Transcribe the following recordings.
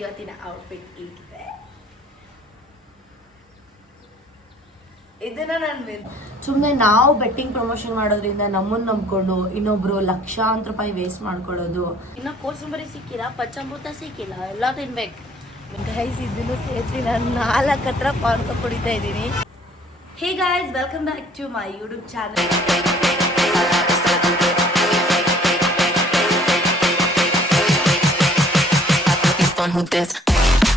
ಇವತ್ತಿನ ಔಟ್ಫಿಟ್ ಇದೆ ಇದನ್ನ ನಾನು ಸುಮ್ಮನೆ ನಾವು ಬೆಟ್ಟಿಂಗ್ ಪ್ರಮೋಷನ್ ಮಾಡೋದ್ರಿಂದ ನಮ್ಮನ್ನ ನಂಬ್ಕೊಂಡು ಇನ್ನೊಬ್ರು ಲಕ್ಷಾಂತರ ರೂಪಾಯಿ ವೇಸ್ಟ್ ಮಾಡ್ಕೊಳ್ಳೋದು. ಇನ್ನ ಕೋಸಂಬರಿ ಸಿಕ್ಕಿಲ್ಲ ಪಚ್ಚಂಬೂತ ಸಿಕ್ಕಿಲ್ಲ ಎಲ್ಲ ತಿನ್ಬೇಕು. ಗೈಸ್ ಇದನ್ನು ಸೇರಿಸಿ ನಾನು ನಾಲ್ಕು ಹತ್ರ ಪಾನ್ಕ ಕುಡಿತಾ ಇದ್ದೀನಿ. Hey guys welcome back to my YouTube channel whip.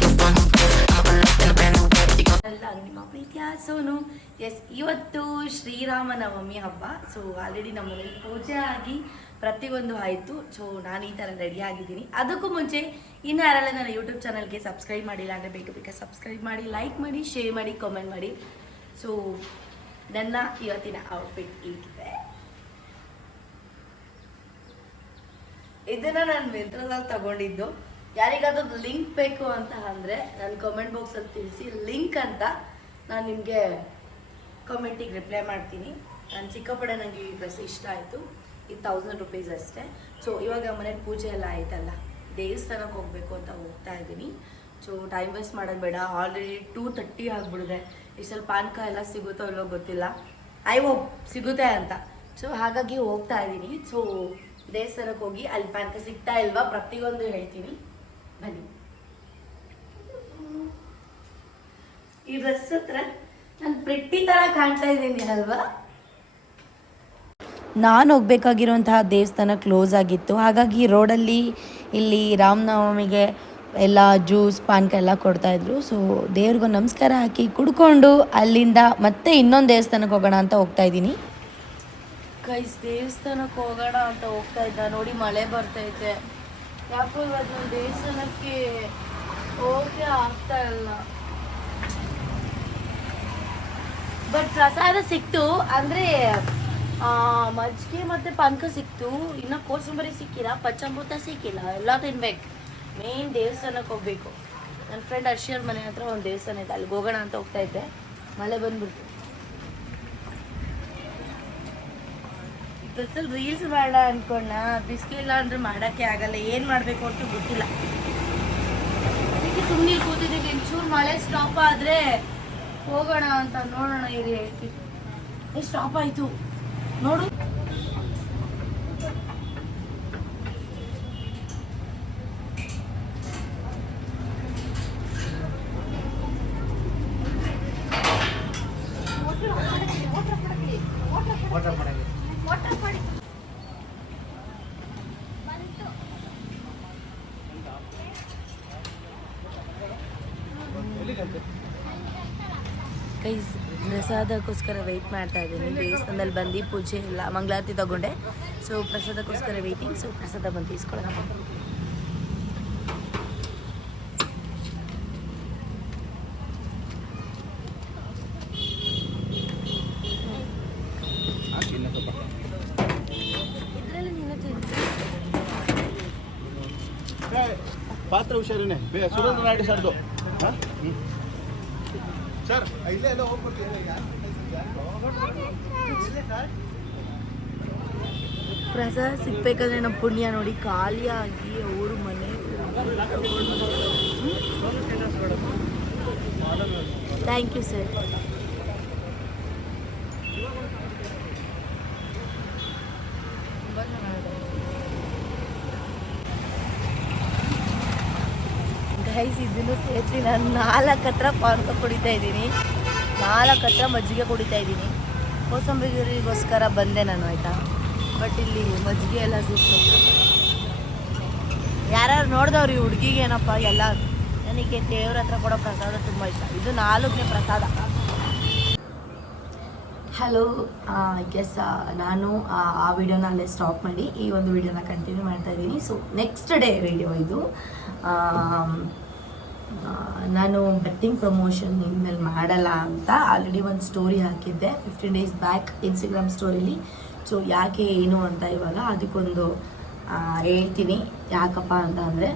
You gon' ನಾನು ನಿಮ್ಮ ಪ್ರೀತಿಯ ಸೋನು ಎಸ್ ಇವತ್ತು ಶ್ರೀರಾಮನವಮಿ ಹಬ್ಬ. ಸೊ ಆಲ್ರೆಡಿ ನಮ್ಮ ಮನೇಲಿ ಪೂಜೆ ಆಗಿ ಪ್ರತಿಯೊಂದು ಆಯಿತು. ಸೊ ನಾನು ಈ ಥರ ರೆಡಿ ಆಗಿದ್ದೀನಿ. ಅದಕ್ಕೂ ಮುಂಚೆ ಇನ್ನು ಯಾರೆಲ್ಲ ನನ್ನ ಯೂಟ್ಯೂಬ್ ಚಾನಲ್ಗೆ ಸಬ್ಸ್ಕ್ರೈಬ್ ಮಾಡಿಲ್ಲ ಅಂದರೆ ಬೇಗ ಬೇಗ ಸಬ್ಸ್ಕ್ರೈಬ್ ಮಾಡಿ ಲೈಕ್ ಮಾಡಿ ಶೇರ್ ಮಾಡಿ ಕಾಮೆಂಟ್ ಮಾಡಿ. ಸೊ ನನ್ನ ಇವತ್ತಿನ ಔಟ್ಫಿಟ್ ಹೀಗಿದೆ ಇದನ್ನ ನಾನು ಮಿಂತ್ರದಲ್ಲಿ ತಗೊಂಡಿದ್ದು. ಯಾರಿಗಾದ್ರೂ ಲಿಂಕ್ ಬೇಕು ಅಂತ ಅಂದರೆ ನನ್ನ ಕಾಮೆಂಟ್ ಬಾಕ್ಸಲ್ಲಿ ತಿಳಿಸಿ. ಲಿಂಕ್ ಅಂತ ನಾನು ನಿಮಗೆ ಕಮೆಂಟಿಗೆ ರಿಪ್ಲೈ ಮಾಡ್ತೀನಿ. ನಾನು ಚಿಕ್ಕಪಡೆ ನನಗೆ ಈ ಡ್ರೆಸ್ ಇಷ್ಟ ಆಯಿತು. ಈ ತೌಸಂಡ್ ರುಪೀಸ್ ಅಷ್ಟೇ. ಸೊ ಇವಾಗ ಮನೇಲಿ ಪೂಜೆ ಎಲ್ಲ ಆಯ್ತಲ್ಲ ದೇವಸ್ಥಾನಕ್ಕೆ ಹೋಗಬೇಕು ಅಂತ ಹೋಗ್ತಾ ಇದ್ದೀನಿ. ಸೊ ಟೈಮ್ ವೇಸ್ಟ್ ಮಾಡೋದು ಬೇಡ. ಆಲ್ರೆಡಿ ಟೂ ತರ್ಟಿ ಆಗಿಬಿಡಿದೆ ಇಷ್ಟಲ್ಲಿ ಪಾನಕ ಎಲ್ಲ ಸಿಗುತ್ತೋ ಇಲ್ಲೋ ಗೊತ್ತಿಲ್ಲ. ಐ ಹೋಪ್ ಸಿಗುತ್ತೆ ಅಂತ. ಸೊ ಹಾಗಾಗಿ ಹೋಗ್ತಾ ಇದ್ದೀನಿ. ಸೊ ದೇವಸ್ಥಾನಕ್ಕೆ ಹೋಗಿ ಅಲ್ಲಿ ಪಾನಕ ಸಿಗ್ತಾ ಇಲ್ವಾ? ಪ್ರತಿಯೊಂದು ಹೇಳ್ತೀನಿ. ಬನ್ನಿ. ಈ ಡ್ರೆಸ್ ಹತ್ರ ನಾನು ಪ್ರಿಟ್ಟಿ ತರ ಕಾಣ್ತಾ ಇದ್ದೀನಿ ಅಲ್ವಾ? ನಾನು ಹೋಗ್ಬೇಕಾಗಿರುವಂತಹ ದೇವಸ್ಥಾನ ಕ್ಲೋಸ್ ಆಗಿತ್ತು. ಹಾಗಾಗಿ ರೋಡಲ್ಲಿ ಇಲ್ಲಿ ರಾಮನವಮಿಗೆ ಎಲ್ಲ ಜ್ಯೂಸ್ ಪಾನ್ಕ ಎಲ್ಲ ಕೊಡ್ತಾಯಿದ್ರು ಸೊ ದೇವ್ರಿಗೂ ನಮಸ್ಕಾರ ಹಾಕಿ ಕುಡ್ಕೊಂಡು ಅಲ್ಲಿಂದ ಮತ್ತೆ ಇನ್ನೊಂದು ದೇವಸ್ಥಾನಕ್ಕೆ ಹೋಗೋಣ ಅಂತ ಹೋಗ್ತಾ ಇದ್ದೀನಿ. ಕೈಸ್ ದೇವಸ್ಥಾನಕ್ಕೆ ಹೋಗೋಣ ಅಂತ ಹೋಗ್ತಾ ಇದ್ದ ನೋಡಿ ಮಳೆ ಬರ್ತೈತೆ ಯಾಕೋ ನಾನು ದೇವಸ್ಥಾನಕ್ಕೆ ಹೋಗಕ್ಕೆ ಆಗ್ತಾ ಇಲ್ಲ. ಬಟ್ ಪ್ರಸಾದ ಸಿಕ್ತು, ಅಂದ್ರೆ ಮಜ್ಜಿಗೆ ಮತ್ತೆ ಪಂಕ ಸಿಕ್ತು. ಇನ್ನ ಕೋಸಂಬರಿ ಸಿಕ್ಕಿಲ್ಲ ಪಚ್ಚಂಬೂತ ಸಿಕ್ಕಿಲ್ಲ, ಎಲ್ಲ ತಿನ್ಬೇಕು. ಮೇನ್ ದೇವಸ್ಥಾನಕ್ಕೆ ಹೋಗ್ಬೇಕು. ನನ್ನ ಫ್ರೆಂಡ್ ಹರ್ಷಿಯರ್ ಮನೆ ಹತ್ರ ಒಂದು ದೇವಸ್ಥಾನ ಇದೆ, ಅಲ್ಲಿಗೆ ಹೋಗೋಣ ಅಂತ ಹೋಗ್ತಾ ಇದ್ದೆ. ಮಳೆ ಬಂದ್ಬಿಡ್ತು. ಡ್ರೆಸ್ಸಲ್ಲಿ ರೀಲ್ಸ್ ಮಾಡ ಅನ್ಕೊಂಡ ಬಿಸಿಲಿಲ್ಲ ಅಂದ್ರೆ ಮಾಡೋಕ್ಕೆ ಆಗಲ್ಲ. ಏನು ಮಾಡಬೇಕು ಅಂತ ಗೊತ್ತಿಲ್ಲ. ಅದಕ್ಕೆ ಸುಮ್ಮನೆ ಕೂತಿದ್ದೀನಿ. ಒಂಚೂರು ಮಳೆ ಸ್ಟಾಪ್ ಆದರೆ ಹೋಗೋಣ ಅಂತ ನೋಡೋಣ ಇರಿ ಹೇಳ್ತೀವಿ ಏ ಸ್ಟಾಪ್ ಆಯಿತು. ನೋಡು. ಕೈ ಪ್ರಸಾದಕ್ಕೋಸ್ಕರ ವೆಯ್ಟ್ ಮಾಡ್ತಾ ಇದ್ದೀನಿ. ದೇವಸ್ಥಾನದಲ್ಲಿ ಬಂದು ಪೂಜೆ ಎಲ್ಲ ಮಂಗಳಾರತಿ ತಗೊಂಡೆ. ಸೊ ಪ್ರಸಾದಕ್ಕೋಸ್ಕರ ವೆಯ್ಟಿಂಗ್ ಸೊ ಪ್ರಸಾದ ಬಂದು ಇಸ್ಕೊಳ್ಳೋಣ. ಪಾತ್ರ ಹುಷಾರಿನೇ. ಸುರೇಂದ್ರ ನಾಯ್ಡು ಸರ್ದು. ಸರ್ ಇಲ್ಲೇ ಎಲ್ಲ ಪ್ರಸಾದ ಸಿಗ್ಬೇಕಾದ್ರೆ ನಮ್ಮ ಪುಣ್ಯ ನೋಡಿ ಖಾಲಿಯಾಗಿ ಅವ್ರ ಮನೆ. ಥ್ಯಾಂಕ್ ಯು ಸರ್ ಗೈಸ್ ಸೇರಿಸಿ ನಾನು ನಾಲ್ಕು ಹತ್ರ ಪಾನಕ ಕುಡಿತಾ ಇದ್ದೀನಿ. ನಾಲ್ಕು ಹತ್ರ ಮಜ್ಜಿಗೆ ಕುಡಿತಾ ಇದ್ದೀನಿ. ಕೋಸಂಬರಿಗೋಸ್ಕರ ಬಂದೆ ನಾನು ಆಯಿತಾ? ಬಟ್ ಇಲ್ಲಿ ಮಜ್ಜಿಗೆ ಎಲ್ಲ ಸಿಕ್ತು. ಯಾರ್ಯಾರು ನೋಡಿದವ್ರಿ ಹುಡುಗಿಗೆ ಏನಪ್ಪ ಎಲ್ಲ ನನಗೆ ದೇವ್ರ ಹತ್ರ ಕೊಡೋ ಪ್ರಸಾದ ತುಂಬ ಇಷ್ಟ. ಇದು ನಾಲ್ಕನೇ ಪ್ರಸಾದ. ಹಲೋ ಎಸ್ ನಾನು ಆ, ವಿಡಿಯೋನ ಅಲ್ಲೇ ಸ್ಟಾಪ್ ಮಾಡಿ ಈ ಒಂದು ವಿಡಿಯೋನ ಕಂಟಿನ್ಯೂ ಮಾಡ್ತಾ ಇದ್ದೀನಿ. ಸೊ ನೆಕ್ಸ್ಟ್ ಡೇ ವಿಡಿಯೋ ಇದು. ನಾನು ಬೆಟ್ಟಿಂಗ್ ಪ್ರಮೋಷನ್ ಇನ್ಮೇಲೆ ಮಾಡಲ್ಲ ಅಂತ ಆಲ್ರೆಡಿ ಒಂದು ಸ್ಟೋರಿ ಹಾಕಿದ್ದೆ ಫಿಫ್ಟೀನ್ ಡೇಸ್ ಬ್ಯಾಕ್ ಇನ್ಸ್ಟಾಗ್ರಾಮ್ ಸ್ಟೋರಿಲಿ ಸೊ ಯಾಕೆ ಏನು ಅಂತ ಇವಾಗ ಅದಕ್ಕೊಂದು ಹೇಳ್ತೀನಿ. ಯಾಕಪ್ಪ ಅಂತ ಅಂದರೆ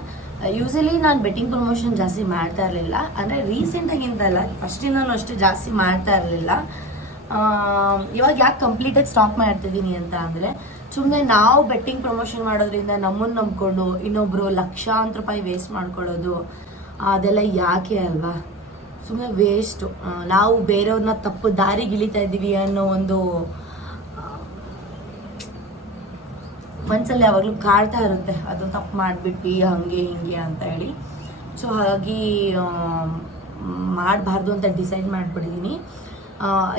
ಯೂಸಲಿ ನಾನು ಬೆಟ್ಟಿಂಗ್ ಪ್ರಮೋಷನ್ ಜಾಸ್ತಿ ಮಾಡ್ತಾ ಇರಲಿಲ್ಲ. ಅಂದರೆ ರೀಸೆಂಟಾಗಿಂತಲ್ಲ ಫಸ್ಟಿಂದನೂ ಅಷ್ಟೇ ಜಾಸ್ತಿ ಮಾಡ್ತಾ ಇರಲಿಲ್ಲ. ಇವಾಗ ಯಾಕೆ ಕಂಪ್ಲೀಟಾಗಿ ಸ್ಟಾಪ್ ಮಾಡ್ತಿದ್ದೀನಿ ಅಂತ ಅಂದರೆ ಸುಮ್ಮನೆ ನಾವು ಬೆಟ್ಟಿಂಗ್ ಪ್ರಮೋಷನ್ ಮಾಡೋದ್ರಿಂದ ನಮ್ಮನ್ನು ನಂಬ್ಕೊಂಡು ಇನ್ನೊಬ್ಬರು ಲಕ್ಷಾಂತರ ರೂಪಾಯಿ ವೇಸ್ಟ್ ಮಾಡ್ಕೊಳ್ಳೋದು ಅದೆಲ್ಲ ಯಾಕೆ ಅಲ್ವಾ? ಸುಮ್ಮನೆ ವೇಸ್ಟು ನಾವು ಬೇರೆಯವ್ರನ್ನ ತಪ್ಪು ದಾರಿಗೆ ಗಿಳಿತಾ ಇದ್ದೀವಿ ಅನ್ನೋ ಒಂದು ಮನಸ್ಸಲ್ಲಿ ಯಾವಾಗಲೂ ಕಾಡ್ತಾ ಇರುತ್ತೆ. ಅದು ತಪ್ಪು ಮಾಡಿಬಿಟ್ವಿ, ಹಂಗೆ, ಹಿಂಗೆ ಅಂತ ಹೇಳಿ. ಸೊ ಹಾಗಾಗಿ ಮಾಡಬಾರ್ದು ಅಂತ ಡಿಸೈಡ್ ಮಾಡಿಬಿಟ್ಟಿದ್ದೀನಿ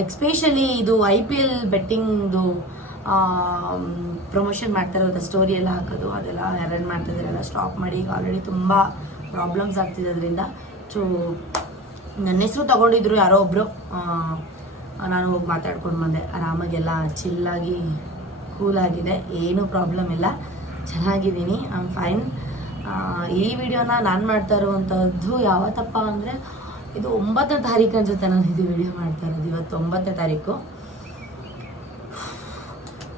ಎಕ್ಸ್ಪೆಷಲಿ ಇದು ಐ ಪಿ ಎಲ್ ಬೆಟ್ಟಿಂಗ್ದು ಪ್ರಮೋಷನ್ ಮಾಡ್ತಾ ಇರೋದು ಸ್ಟೋರಿ ಎಲ್ಲ ಹಾಕೋದು, ಅದೆಲ್ಲ ಅರೇಂಜ್ ಮಾಡ್ತಿದ್ದಾರೆಲ್ಲ ಸ್ಟಾಪ್ ಮಾಡಿ. ಈಗ ಆಲ್ರೆಡಿ ತುಂಬ ಪ್ರಾಬ್ಲಮ್ಸ್ ಅದರಿಂದ ಸೊ ನನ್ನ ಹೆಸರು ತಗೊಂಡಿದ್ರು ಯಾರೋ ಒಬ್ಬರು ನಾನು ಹೋಗಿ ಮಾತಾಡ್ಕೊಂಡು ಬಂದೆ. ಆರಾಮಾಗೆಲ್ಲ ಚಿಲ್ಲಾಗಿ ಕೂಲಾಗಿದೆ ಏನೂ ಪ್ರಾಬ್ಲಮ್ ಇಲ್ಲ. ಚೆನ್ನಾಗಿದ್ದೀನಿ. ಐ ಆಮ್ ಫೈನ್ ಈ ವಿಡಿಯೋನ ನಾನು ಮಾಡ್ತಾ ಇರುವಂಥದ್ದು ಯಾವತ್ತಪ್ಪ ಅಂದರೆ, ಇದು ಒಂಬತ್ತನೇ ತಾರೀಕು ಅನ್ಸುತ್ತೆ ನಾನು ಇದು ವಿಡಿಯೋ ಮಾಡ್ತಾ ಇರೋದು. ಇವತ್ತು ಒಂಬತ್ತನೇ ತಾರೀಕು.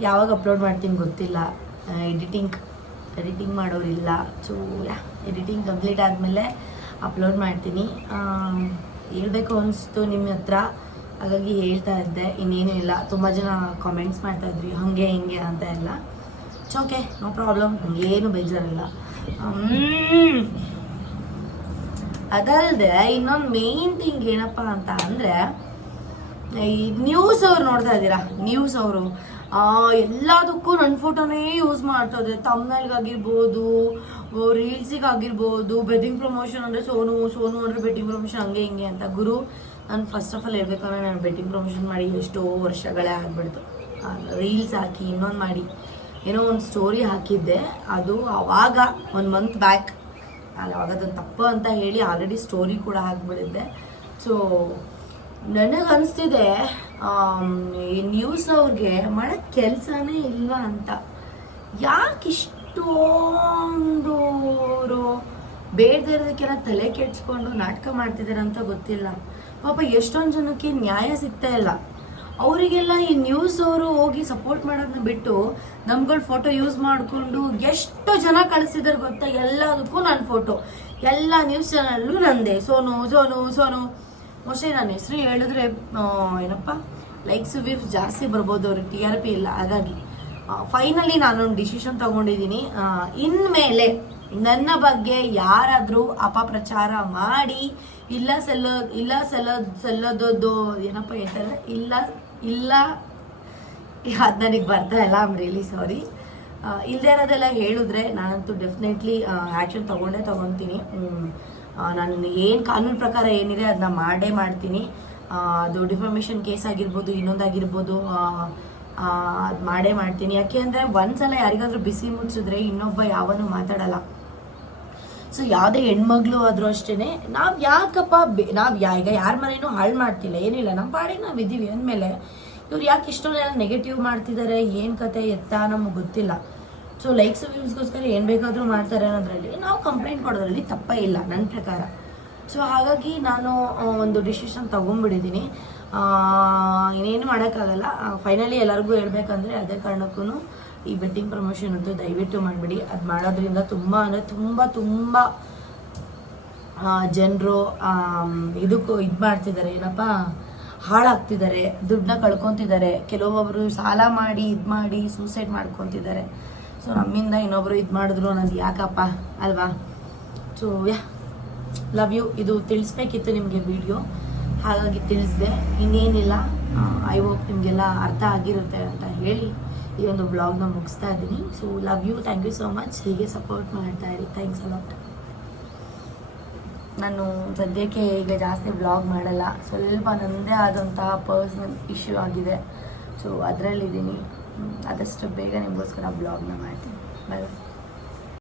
ಯಾವಾಗ ಅಪ್ಲೋಡ್ ಮಾಡ್ತೀನಿ ಗೊತ್ತಿಲ್ಲ. ಎಡಿಟಿಂಗ್ ಎಡಿಟಿಂಗ್ ಮಾಡೋರಿಲ್ಲ. ಸೊ ಯಾ ಎಡಿಟಿಂಗ್ ಕಂಪ್ಲೀಟ್ ಆದಮೇಲೆ ಅಪ್ಲೋಡ್ ಮಾಡ್ತೀನಿ. ಹೇಳ್ಬೇಕು ಅನಿಸ್ತು ನಿಮ್ಮ ಹತ್ರ. ಹಾಗಾಗಿ ಹೇಳ್ತಾ ಇದ್ದೆ, ಇನ್ನೇನು ಇಲ್ಲ. ತುಂಬ ಜನ ಕಾಮೆಂಟ್ಸ್ ಮಾಡ್ತಾ ಇದ್ರಿ, ಹಾಗೆ, ಹಿಂಗೆ ಅಂತ ಎಲ್ಲ. ಇಟ್ಸ್ ಓಕೆ ನೋ ಪ್ರಾಬ್ಲಮ್ ನನಗೇನು ಬೇಜಾರಿಲ್ಲ. ಅದಲ್ಲದೆ ಇನ್ನೊಂದು ಮೇನ್ ಥಿಂಗ್ ಏನಪ್ಪ ಅಂತ ಅಂದರೆ ಈ ನ್ಯೂಸ್ ಅವ್ರು ನೋಡ್ತಾ ಇದ್ದೀರಾ? ನ್ಯೂಸ್ ಅವರು. ಎಲ್ಲದಕ್ಕೂ ನನ್ನ ಫೋಟೋನೇ ಯೂಸ್ ಮಾಡ್ತಾ ಇದ್ದಾರೆ ತಮ್ಮನಲ್ಗಾಗಿರ್ಬೋದು ರೀಲ್ಸಿಗಾಗಿರ್ಬೋದು ಬೆಟ್ಟಿಂಗ್ ಪ್ರಮೋಷನ್ ಅಂದರೆ ಸೋನು ಸೋನು ಅಂದರೆ ಬೆಟ್ಟಿಂಗ್ ಪ್ರಮೋಷನ್ ಹಂಗೆ ಹಿಂಗೆ ಅಂತ. ಗುರು, ನಾನು ಫಸ್ಟ್ ಆಫ್ ಆಲ್ ಹೇಳ್ಬೇಕಂದ್ರೆ ನಾನು ಬೆಟ್ಟಿಂಗ್ ಪ್ರಮೋಷನ್ ಮಾಡಿ ಎಷ್ಟೋ ವರ್ಷಗಳೇ ಆಗ್ಬಿಡ್ತು. ರೀಲ್ಸ್ ಹಾಕಿ, ಇನ್ನೊಂದು ಮಾಡಿ. ಏನೋ ಒಂದು ಸ್ಟೋರಿ ಹಾಕಿದ್ದೆ. ಅದು ಆವಾಗ, ಒಂದು ಮಂತ್ ಬ್ಯಾಕ್ ನಾನು ಅವಾಗ ಅದನ್ನು ತಪ್ಪು ಅಂತ ಹೇಳಿ ಆಲ್ರೆಡಿ ಸ್ಟೋರಿ ಕೂಡ ಹಾಕ್ಬಿಟ್ಟಿದ್ದೆ. ಸೊ ನನಗೆ ಅನಿಸ್ತಿದೆ ಈ ನ್ಯೂಸ್ ಅವ್ರಿಗೆ ಮಾಡೋ ಕೆಲಸನೇ ಇಲ್ವಾ ಅಂತ. ಯಾಕೆ ಇಷ್ಟೊಂದು ಬೇಡದೇ ಇರೋದಕ್ಕೆಲ್ಲ ತಲೆ ಕೆಡ್ಸ್ಕೊಂಡು ನಾಟಕ ಮಾಡ್ತಿದ್ದಾರೆ ಅಂತ ಗೊತ್ತಿಲ್ಲ. ಪಾಪ ಎಷ್ಟೊಂದು ಜನಕ್ಕೆ ನ್ಯಾಯ ಸಿಗ್ತಾ ಇಲ್ಲ. ಅವರಿಗೆಲ್ಲ ಈ ನ್ಯೂಸ್ ಅವರು ಹೋಗಿ ಸಪೋರ್ಟ್ ಮಾಡೋದನ್ನ ಬಿಟ್ಟು ನಮ್ಗಳು ಫೋಟೋ ಯೂಸ್ ಮಾಡಿಕೊಂಡು ಎಷ್ಟು ಜನ ಕಳಿಸಿದಾರೆ ಗೊತ್ತಾ? ಎಲ್ಲದಕ್ಕೂ ನನ್ನ ಫೋಟೋ ಎಲ್ಲ ನ್ಯೂಸ್ ಚಾನಲ್ಲು ನಂದೆ. ಸೋನು ಸೋನು ಸೋನು. ಮೋಸ್ಟ್ಲಿ ನನ್ನ ಹೆಸರು ಹೇಳಿದ್ರೆ ಏನಪ್ಪ ಲೈಕ್ಸ್ ವಿಫ್ ಜಾಸ್ತಿ ಬರ್ಬೋದು ಅವ್ರಿಗೆ ಟಿ ಆರ್ ಪಿ ಇಲ್ಲ, ಹಾಗಾಗಿ ಫೈನಲಿ ನಾನೊಂದು ಡಿಸಿಷನ್ ತಗೊಂಡಿದ್ದೀನಿ. ಇನ್ಮೇಲೆ ನನ್ನ ಬಗ್ಗೆ ಯಾರಾದರೂ ಅಪಪ್ರಚಾರ ಮಾಡಿ, ಇಲ್ಲ ಸೆಲ್ಲೋ ಇಲ್ಲ ಸೆಲ್ಲೋ, ಸೆಲ್ಲೋದದ್ದು ಏನಪ್ಪ ಹೇಳ್ತಾರೆ, ಇಲ್ಲ ಇಲ್ಲ, ಅದು ನನಗೆ ಬರ್ತಾ ಇಲ್ಲ ಆಮ್ ರಿಯಲಿ ಸಾರಿ ಇಲ್ಲದೇ ಇರೋದೆಲ್ಲ ಹೇಳಿದ್ರೆ ನಾನಂತೂ ಡೆಫಿನೆಟ್ಲಿ ಆ್ಯಕ್ಷನ್ ತೊಗೊಂಡೇ ತೊಗೊತೀನಿ. ನಾನು ಏನು ಕಾನೂನು ಪ್ರಕಾರ ಏನಿದೆ ಅದನ್ನ ಮಾಡೇ ಮಾಡ್ತೀನಿ. ಅದು ಡಿಫಾರ್ಮೇಷನ್ ಕೇಸ್ ಆಗಿರ್ಬೋದು, ಇನ್ನೊಂದಾಗಿರ್ಬೋದು ಅದು ಮಾಡೇ ಮಾಡ್ತೀನಿ. ಯಾಕೆ ಅಂದರೆ ಒಂದ್ಸಲ ಯಾರಿಗಾದ್ರೂ ಬಿಸಿ ಮುಚ್ಚಿದ್ರೆ ಇನ್ನೊಬ್ಬ ಯಾವನು ಮಾತಾಡಲ್ಲ. ಸೊ ಯಾವುದೇ ಹೆಣ್ಮಗ್ಳು ಆದರೂ ಅಷ್ಟೇ ನಾವು ಯಾಕಪ್ಪ ನಾವು ಯಾ, ಈಗ ಯಾರ ಮನೇನೂ ಹಾಳು ಮಾಡ್ತಿಲ್ಲ, ಏನಿಲ್ಲ ನಮ್ಮ ಪಾಡಿಗೆ ನಾವು ಇದ್ದೀವಿ ಅಂದಮೇಲೆ, ಇವ್ರು ಯಾಕೆ ಇಷ್ಟೊಂದೆಲ್ಲ ನೆಗೆಟಿವ್ ಮಾಡ್ತಿದ್ದಾರೆ ಏನು ಕತೆ, ಎತ್ತ ನಮಗೆ ಗೊತ್ತಿಲ್ಲ. ಸೊ ಲೈಕ್ಸ್ ವ್ಯೂಸ್ಗೋಸ್ಕರ ಏನು ಬೇಕಾದರೂ ಮಾಡ್ತಾರೆ ಅನ್ನೋದ್ರಲ್ಲಿ ನಾವು ಕಂಪ್ಲೇಂಟ್ ಕೊಡೋದ್ರಲ್ಲಿ ತಪ್ಪೇ ಇಲ್ಲ ನನ್ನ ಪ್ರಕಾರ. ಸೊ ಹಾಗಾಗಿ ನಾನು ಒಂದು ಡಿಸಿಷನ್ ತೊಗೊಂಡ್ಬಿಟ್ಟಿದ್ದೀನಿ. ಇನ್ನೇನು ಮಾಡೋಕ್ಕಾಗಲ್ಲ. ಫೈನಲಿ ಎಲ್ಲರಿಗೂ ಹೇಳ್ಬೇಕಂದ್ರೆ ಅದೇ ಕಾರಣಕ್ಕೂ ಈ ಬೆಟ್ಟಿಂಗ್ ಪ್ರಮೋಷನ್ ಅಂತೂ ದಯವಿಟ್ಟು ಮಾಡಿಬಿಡಿ. ಅದು ಮಾಡೋದ್ರಿಂದ ತುಂಬ ಅಂದರೆ ತುಂಬ ತುಂಬ ಜನರು ಇದಕ್ಕೂ ಇದು ಮಾಡ್ತಿದ್ದಾರೆ, ಏನಪ್ಪ, ಹಾಳಾಗ್ತಿದ್ದಾರೆ, ದುಡ್ಡನ್ನ ಕಳ್ಕೊತಿದ್ದಾರೆ. ಕೆಲವೊಬ್ಬರು ಸಾಲ ಮಾಡಿ, ಇದು ಮಾಡಿ ಸೂಸೈಡ್ ಮಾಡ್ಕೊತಿದ್ದಾರೆ. ಸೊ ನಮ್ಮಿಂದ ಇನ್ನೊಬ್ರು ಇದು ಮಾಡಿದ್ರು ಅನ್ನೋದು ಯಾಕಪ್ಪ ಅಲ್ವಾ? ಸೊ ಯಾ ಲವ್ ಯು ಇದು ತಿಳಿಸ್ಬೇಕಿತ್ತು ನಿಮಗೆ ವಿಡಿಯೋ ಹಾಗಾಗಿ ತಿಳಿಸಿದೆ. ಇನ್ನೇನಿಲ್ಲ. ಐ ಹೋಪ್ ನಿಮಗೆಲ್ಲ ಅರ್ಥ ಆಗಿರುತ್ತೆ ಅಂತ ಹೇಳಿ ಈ ಒಂದು ಬ್ಲಾಗ್ನ ಮುಗಿಸ್ತಾ ಇದ್ದೀನಿ. So love you thank you so much ಹೀಗೆ ಸಪೋರ್ಟ್ ಮಾಡ್ತಾ ಇರಿ. ಥ್ಯಾಂಕ್ಸ್ ಅಲಾಟ್ ನಾನು ಸದ್ಯಕ್ಕೆ ಈಗ ಜಾಸ್ತಿ ಬ್ಲಾಗ್ ಮಾಡಲ್ಲ. ಸ್ವಲ್ಪ ನನ್ನದೇ ಆದಂತಹ ಪರ್ಸ್ನಲ್ ಇಶ್ಯೂ ಆಗಿದೆ. ಸೊ ಅದರಲ್ಲಿದ್ದೀನಿ. ಆದಷ್ಟು ಬೇಗ ನಿಮಗೋಸ್ಕರ ಬ್ಲಾಗ್ನ ಮಾಡ್ತೀನಿ. ಬಾಯ್